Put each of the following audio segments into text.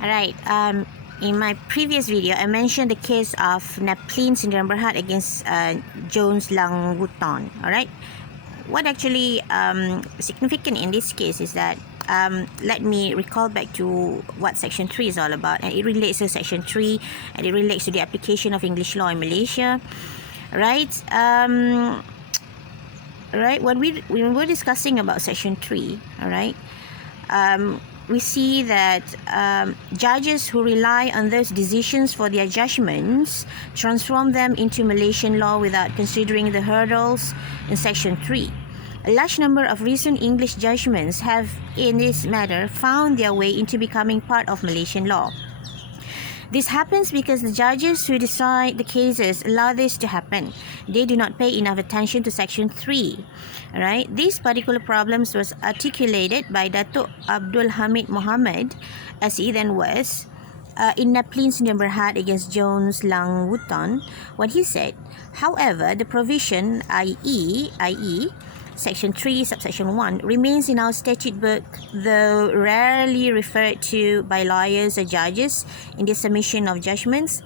Alright, in my previous video, I mentioned the case of Naplin syndrome Berhad against Jones Lang Wooton. Alright, what actually significant in this case is that let me recall back to what Section 3 is all about, and it relates to Section 3 and it relates to the application of English law in Malaysia. Right, right, when we're discussing about Section 3, alright, we see that judges who rely on those decisions for their judgments transform them into Malaysian law without considering the hurdles in Section 3. A large number of recent English judgments have, in this matter, found their way into becoming part of Malaysian law. This happens because the judges who decide the cases allow this to happen. They do not pay enough attention to Section 3. Alright, these particular problems was articulated by Datuk Abdul Hamid Mohammed, as he then was, in Naplin syndrome Berhad against Jones Lang Wooton, when he said, however, the provision, i.e., Section 3, subsection 1, remains in our statute book, though rarely referred to by lawyers or judges in the submission of judgments,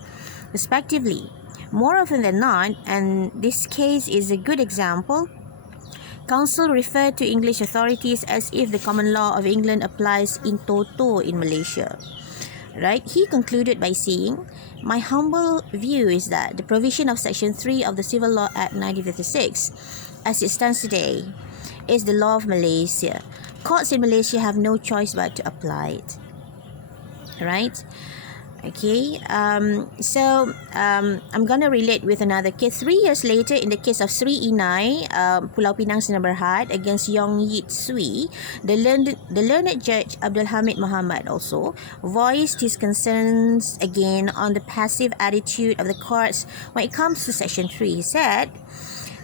respectively. More often than not, and this case is a good example, counsel referred to English authorities as if the common law of England applies in toto in Malaysia. Right? He concluded by saying, my humble view is that the provision of Section 3 of the Civil Law Act 1956, as it stands today, is the law of Malaysia. Courts in Malaysia have no choice but to apply it. Right? Okay, so I'm gonna relate with another case. 3 years later, in the case of Sri Inai, Pulau Pinang Syndrome Berhad against Yong Yit Sui, the learned judge Abdul Hamid Muhammad also voiced his concerns again on the passive attitude of the courts when it comes to Section 3. He said,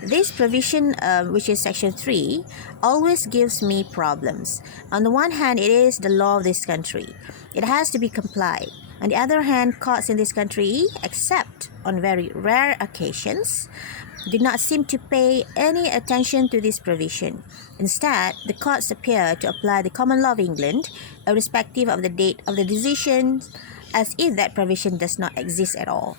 this provision, which is Section 3, always gives me problems. On the one hand, it is the law of this country. It has to be complied. On the other hand, courts in this country, except on very rare occasions, do not seem to pay any attention to this provision. Instead, the courts appear to apply the common law of England, irrespective of the date of the decision, as if that provision does not exist at all.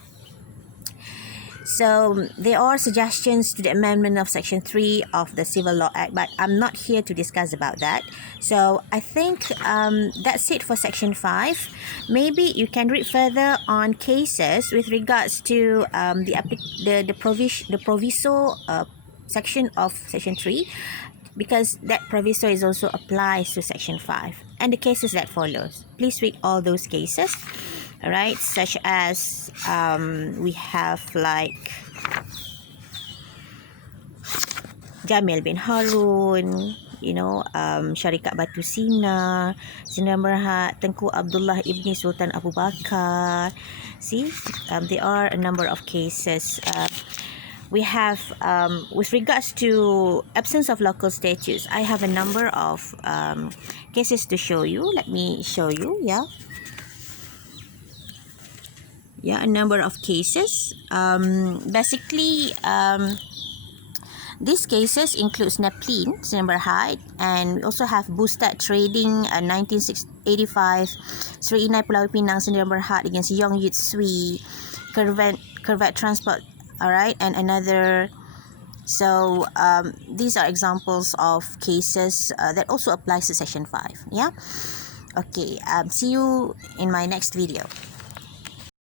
So there are suggestions to the amendment of Section 3 of the Civil Law Act, but I'm not here to discuss about that. So I think that's it for Section 5. Maybe you can read further on cases with regards to the proviso section of Section 3, because that proviso is also applies to Section 5 and the cases that follows. Please read all those cases. Alright, such as we have like Jamil bin Harun, Syarikat Batu Sina, Syndrome Berhad, Tengku Abdullah Ibni Sultan Abu Bakar. See, there are a number of cases. We have, with regards to absence of local statutes, I have a number of cases to show you. Let me show you, a number of cases. Basically, these cases includes Naplin syndrome Berhad, and we also have Boosted Trading 1985, Sri Inai Pulau Pinang syndrome Berhad against Yong Yit Sui, Corvette Transport, alright, and another. So these are examples of cases that also applies to Section 5. Okay, see you in my next video.